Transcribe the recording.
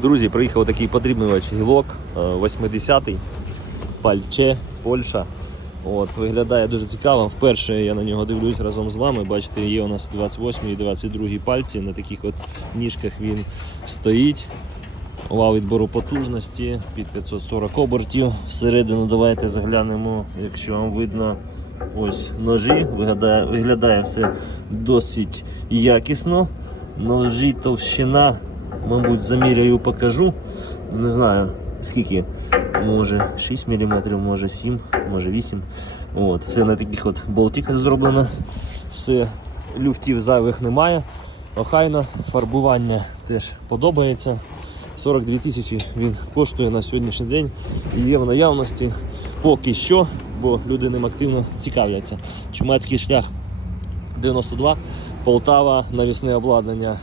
Друзі, приїхав такий подрібнювач гілок, е, 80-й, пальче, Польща. От, виглядає дуже цікаво. Вперше я на нього дивлюсь разом з вами. Бачите, є у нас 28 і 22 пальці. На таких от ніжках він стоїть. Вал відбору потужності під 540 обертів. Всередину давайте заглянемо, якщо вам видно ось ножі. Виглядає, виглядає все досить якісно. Ножі товщина, мабуть, заміряю, покажу. Не знаю скільки. Може 6 мм, може 7, може 8. От, все на таких от болтиках зроблено. Все, люфтів зайвих немає. Охайно, фарбування теж подобається. 42 тисячі він коштує на сьогоднішній день і є в наявності поки що, бо люди ним активно цікавляться. Чумацький шлях 92, Полтава, навісне обладнання